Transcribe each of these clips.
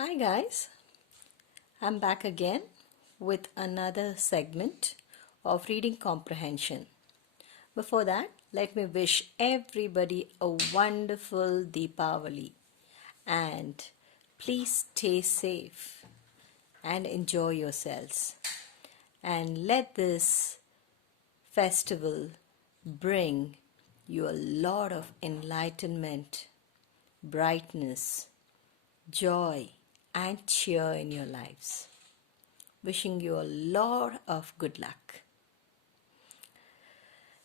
Hi guys, I'm back again with another segment of reading comprehension. Before that, let me wish everybody a wonderful Deepavali and please stay safe and enjoy yourselves and let this festival bring you a lot of enlightenment, brightness, joy and cheer in your lives. Wishing you a lot of good luck.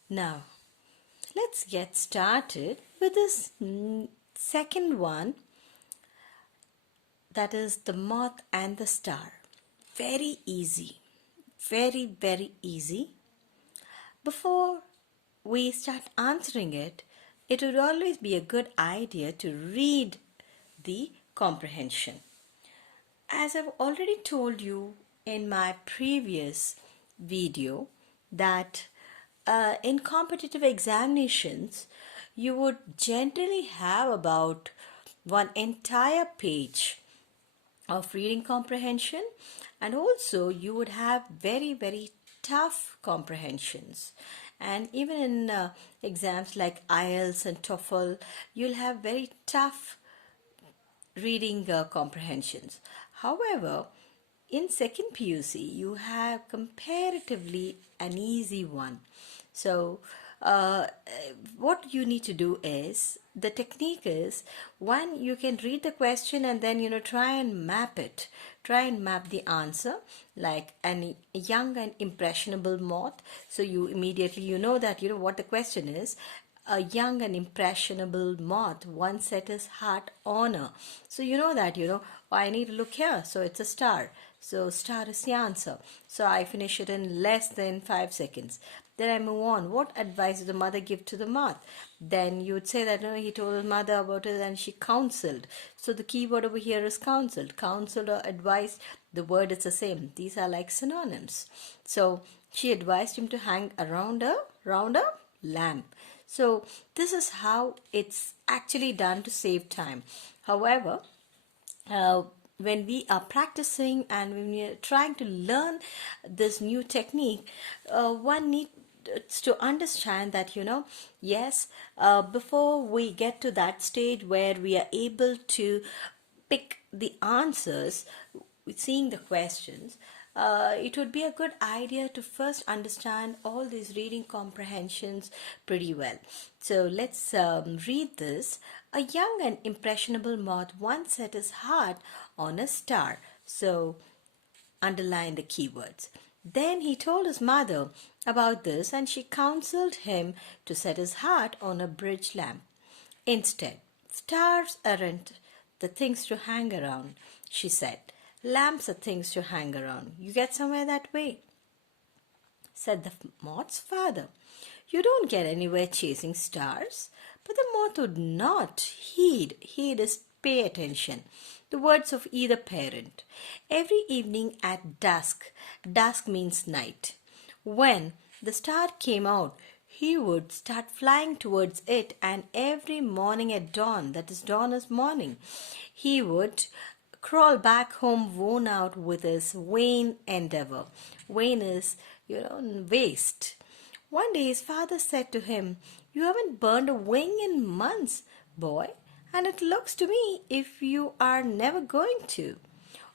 Now, let's get started with this second one, that is the moth and the star. Very easy. Very, very easy. Before we start answering it, it would always be a good idea to read the comprehension. As I've already told you in my previous video that in competitive examinations you would generally have about one entire page of reading comprehension, and also you would have very, very tough comprehensions. And even in exams like IELTS and TOEFL, you'll have very tough reading comprehensions. However, in second PUC, you have comparatively an easy one. So, what you need to do is, the technique is, one, you can read the question and then, try and map it. Try and map the answer, like a young and impressionable moth. So you immediately, know that, what the question is. A young and impressionable moth once set his heart on her. So you know that, I need to look here. So it's a star. So star is the answer. So I finish it in less than 5 seconds. Then I move on. What advice did the mother give to the moth? Then you would say that he told his mother about it and she counseled. So the key word over here is counseled. Counseled or advised, the word is the same. These are like synonyms. So she advised him to hang around a lamp. So this is how it's actually done to save time. However, when we are practicing and when we are trying to learn this new technique, one needs to understand that, yes, before we get to that stage where we are able to pick the answers, seeing the questions, it would be a good idea to first understand all these reading comprehensions pretty well. So let's read this. A young and impressionable moth once set his heart on a star. So underline the keywords. Then he told his mother about this and she counseled him to set his heart on a bridge lamp. Instead, stars aren't the things to hang around, she said. Lamps are things to hang around. You get somewhere that way, said the moth's father. You don't get anywhere chasing stars. But the moth would not heed. Heed is pay attention. The words of either parent. Every evening at dusk, dusk means night, when the star came out, he would start flying towards it, and every morning at dawn, that is dawn is morning, he would crawl back home worn out with his vain endeavor. Vain is, waste. One day his father said to him, You haven't burned a wing in months, boy, and it looks to me if you are never going to.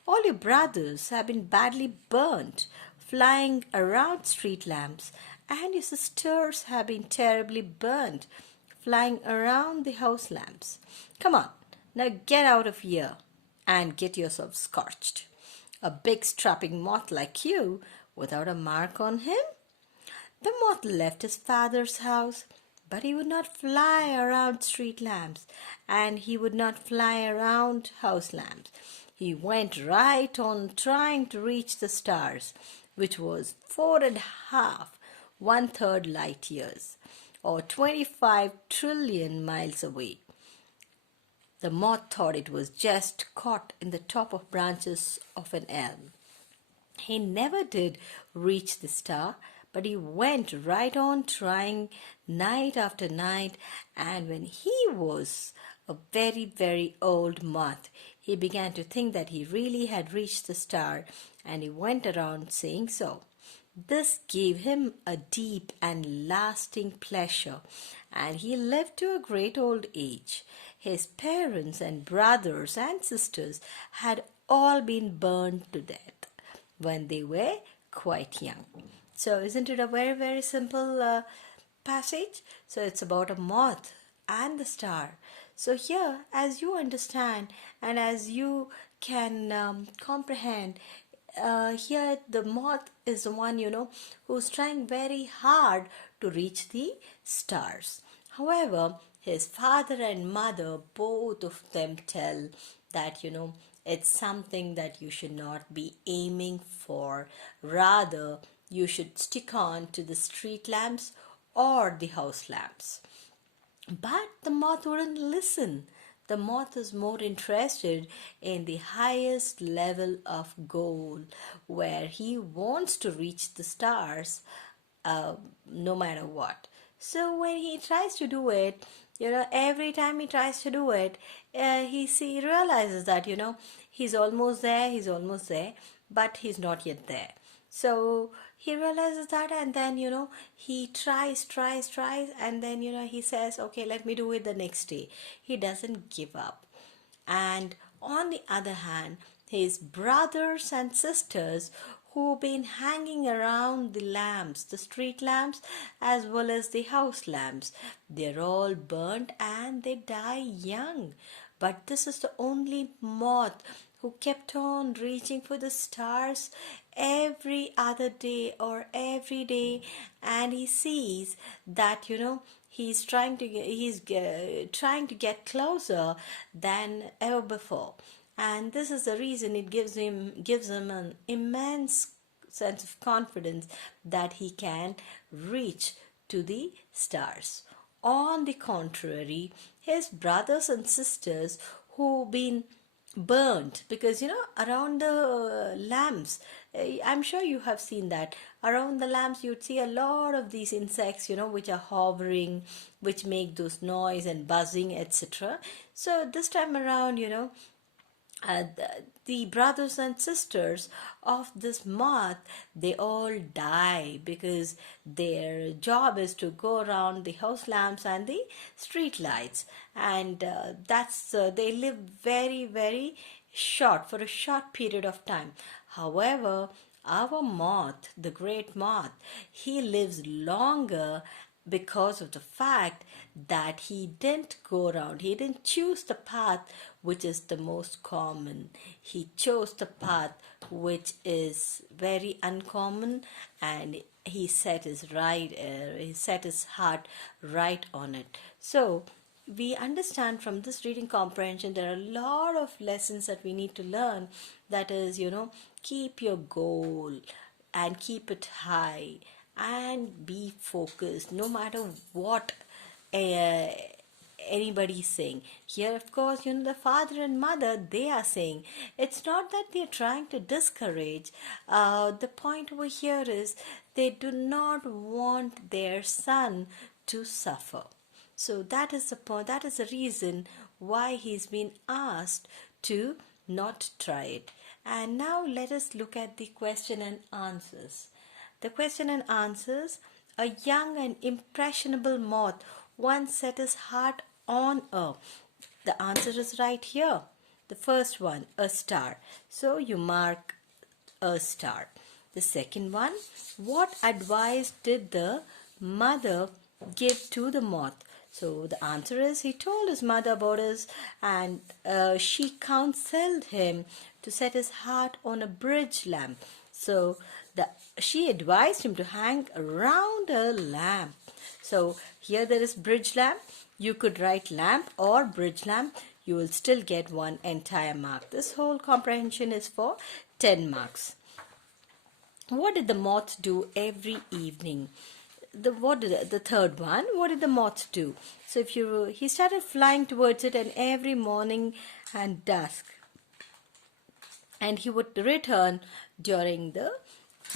All your brothers have been badly burnt, flying around street lamps, and your sisters have been terribly burnt, flying around the house lamps. Come on, now get out of here and get yourself scorched. A big strapping moth like you, without a mark on him? The moth left his father's house, but he would not fly around street lamps, and he would not fly around house lamps. He went right on trying to reach the stars, which was 4.5, 1/3 light years, or 25 trillion miles away. The moth thought it was just caught in the top of branches of an elm. He never did reach the star, but he went right on trying night after night, and when he was a very, very old moth, he began to think that he really had reached the star, and he went around saying so. This gave him a deep and lasting pleasure, and he lived to a great old age. His parents and brothers and sisters had all been burned to death when they were quite young. So, isn't it a very, very simple passage? So, it's about a moth and the star. So, here, as you understand and as you can comprehend, here the moth is the one, who's trying very hard to reach the stars. However, his father and mother, both of them tell that, it's something that you should not be aiming for. Rather, you should stick on to the street lamps or the house lamps. But the moth wouldn't listen. The moth is more interested in the highest level of goal, where he wants to reach the stars no matter what. So when he tries to do it, every time he tries to do it, he realizes that, he's almost there, but he's not yet there. So he realizes that, and then, he tries, and then, he says, okay, let me do it the next day. He doesn't give up. And on the other hand, his brothers and sisters who've been hanging around the lamps, the street lamps as well as the house lamps, they're all burnt and they die young. But this is the only moth who kept on reaching for the stars every other day or every day, and he sees that, he's trying to get closer than ever before. And this is the reason it gives him an immense sense of confidence that he can reach to the stars. On the contrary, his brothers and sisters who've been burnt, because around the lamps, I'm sure you have seen that around the lamps you'd see a lot of these insects, which are hovering, which make those noise and buzzing, etc. So this time around, the brothers and sisters of this moth, they all die because their job is to go around the house lamps and the street lights, and they live very, very short, for a short period of time. However, our moth, the great moth, he lives longer because of the fact that he didn't go around, he didn't choose the path which is the most common. He chose the path which is very uncommon, and he set his heart right on it. So we understand from this reading comprehension there are a lot of lessons that we need to learn. That is, keep your goal and keep it high and be focused no matter what anybody is saying. Here, of course, the father and mother, they are saying, it's not that they're trying to discourage. The point over here is they do not want their son to suffer. So that is the point, that is the reason why he's been asked to not try it. And now let us look at the question and answers. The question and answers: a young and impressionable moth once set his heart on a. The answer is right here. The first one, a star. So you mark a star. The second one, what advice did the mother give to the moth? So the answer is, he told his mother about us, and she counseled him to set his heart on a bridge lamp. So she advised him to hang around a lamp. So here there is bridge lamp. You could write lamp or bridge lamp. You will still get one entire mark. This whole comprehension is for 10 marks. What did the moth do every evening? The third one, what did the moth do? So he started flying towards it, and every morning and dusk, and he would return during the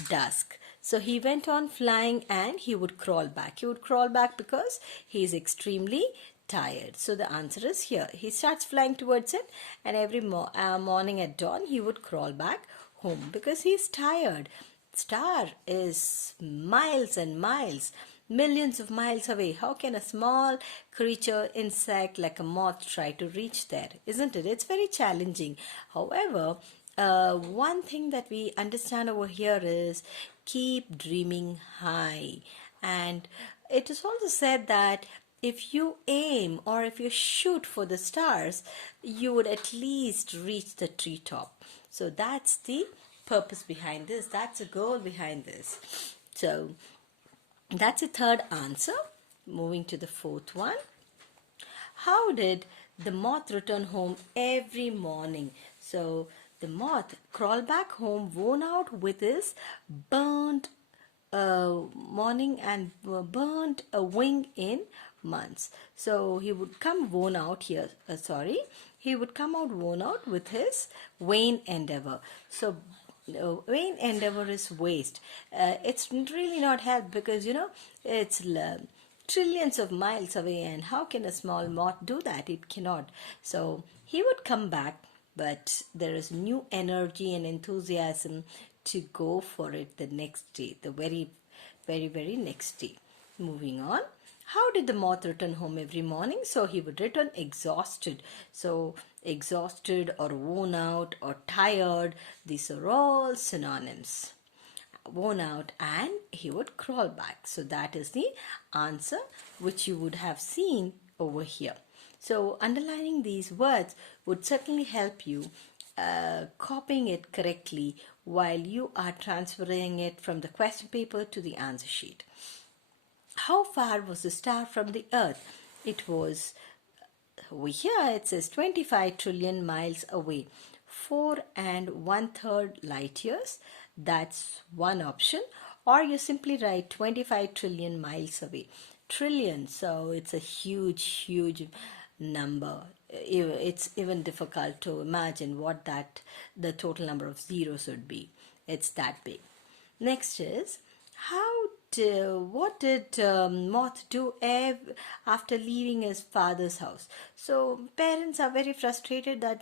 dusk. So he went on flying and he would crawl back. He would crawl back because he is extremely tired. So the answer is here. He starts flying towards it, and every morning at dawn he would crawl back home because he's tired. Star is miles and miles, millions of miles away. How can a small creature, insect like a moth, try to reach there? Isn't it? It's very challenging. However, one thing that we understand over here is keep dreaming high. And it is also said that if you aim or if you shoot for the stars, you would at least reach the treetop. So that's the purpose behind this. That's the goal behind this. So that's the third answer. Moving to the fourth one. How did the moth return home every morning? So the moth crawled back home worn out with his burnt morning and burnt a wing in months. So he would come worn out here. He would come out worn out with his vain endeavor. So vain endeavor is waste. It's really not help because it's trillions of miles away, and how can a small moth do that? It cannot. So he would come back, but there is new energy and enthusiasm to go for it the next day, the very, very, very next day. Moving on. How did the moth return home every morning? So he would return exhausted. So exhausted or worn out or tired, these are all synonyms. Worn out, and he would crawl back. So that is the answer which you would have seen over here. So underlining these words would certainly help you copying it correctly while you are transferring it from the question paper to the answer sheet. How far was the star from the earth? It was, over here it says 25 trillion miles away, 4 1/3 light years. That's one option. Or you simply write 25 trillion miles away. Trillion, so it's a huge, huge number. It's even difficult to imagine what the total number of zeros would be. It's that big. Next is, what did moth do after leaving his father's house? So parents are very frustrated that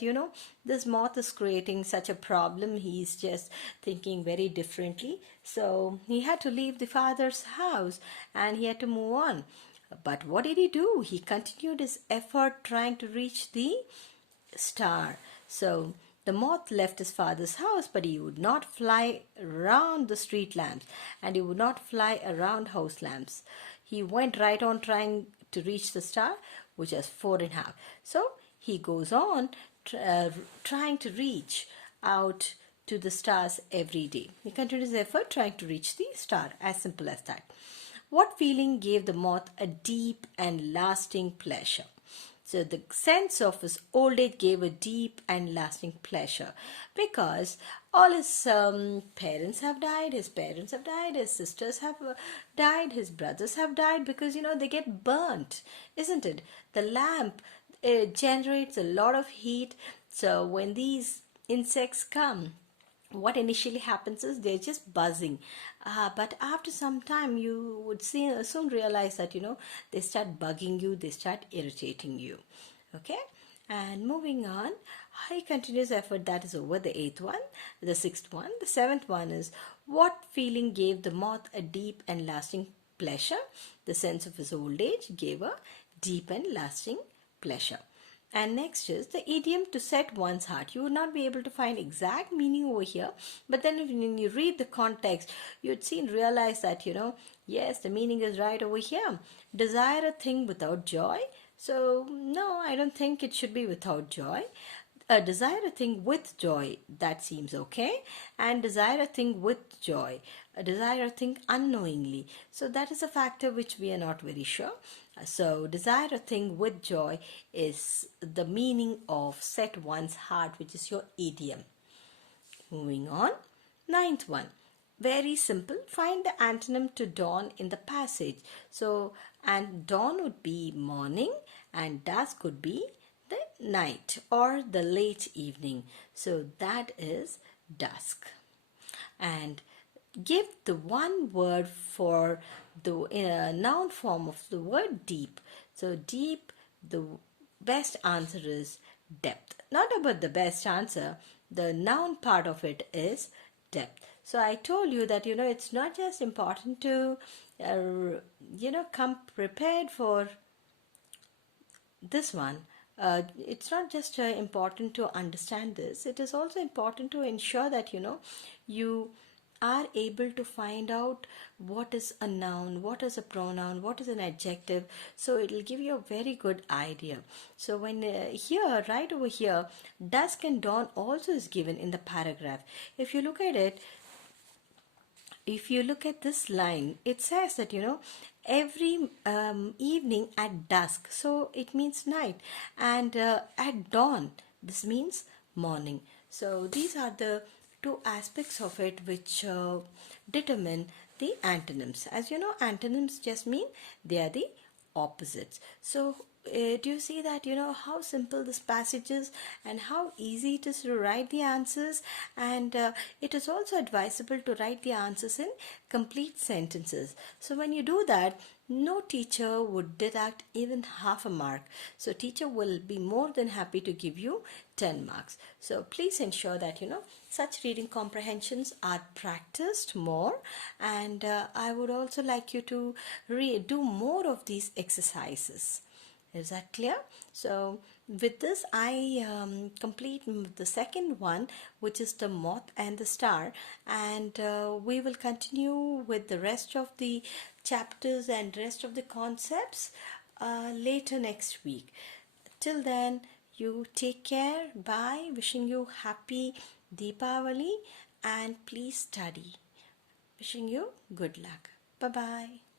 this moth is creating such a problem. He's just thinking very differently. So he had to leave the father's house and he had to move on. But what did he do? He continued his effort trying to reach the star. So the moth left his father's house, but he would not fly around the street lamps and he would not fly around house lamps. He went right on trying to reach the star, which is 4.5. So he goes on trying to reach out to the stars every day. He continues his effort trying to reach the star. As simple as that. What feeling gave the moth a deep and lasting pleasure? So the sense of his old age gave a deep and lasting pleasure because all his parents have died, his parents have died, his sisters have died, his brothers have died because they get burnt, isn't it? The lamp generates a lot of heat. So when these insects come, what initially happens is they're just buzzing. But after some time, you would soon realize that, they start bugging you, they start irritating you. Okay? And moving on, he continues effort. That is over the 8th one, the 6th one. The 7th one is, what feeling gave the moth a deep and lasting pleasure? The sense of his old age gave a deep and lasting pleasure. And next is the idiom to set one's heart. You would not be able to find exact meaning over here, but then when you read the context, you'd realize that, yes, the meaning is right over here. Desire a thing without joy. So, no, I don't think it should be without joy. Desire a thing with joy, that seems okay. And desire a thing with joy. Desire a thing unknowingly. So that is a factor which we are not very sure. So desire a thing with joy is the meaning of set one's heart, which is your idiom. Moving on. 9th one. Very simple. Find the antonym to dawn in the passage. So, and dawn would be morning and dusk would be the night or the late evening. So that is dusk. And give the one word for the noun form of the word deep. So deep the best answer is depth. Not about the best answer, the noun part of it is depth. So I told you that, it's not just important to, come prepared for this one. It's not just important to understand this, it is also important to ensure that you are able to find out what is a noun, what is a pronoun, what is an adjective. So it will give you a very good idea. So when here, right over here, dusk and dawn also is given in the paragraph. If you look at it, if you look at this line, it says that every evening at dusk, so it means night, and at dawn, this means morning. So these are the two aspects of it which determine the antonyms. As you know, antonyms just mean they are the opposites. So do you see that how simple this passage is and how easy it is to write the answers? And it is also advisable to write the answers in complete sentences. So when you do that, no teacher would deduct even half a mark. So teacher will be more than happy to give you 10 marks. So please ensure that such reading comprehensions are practiced more, and I would also like you to do more of these exercises. Is that clear? So with this, I complete the second one, which is the moth and the star, and we will continue with the rest of the chapters and rest of the concepts later next week. Till then, you take care. Bye. Wishing you happy Deepavali, and please study. Wishing you good luck. Bye bye.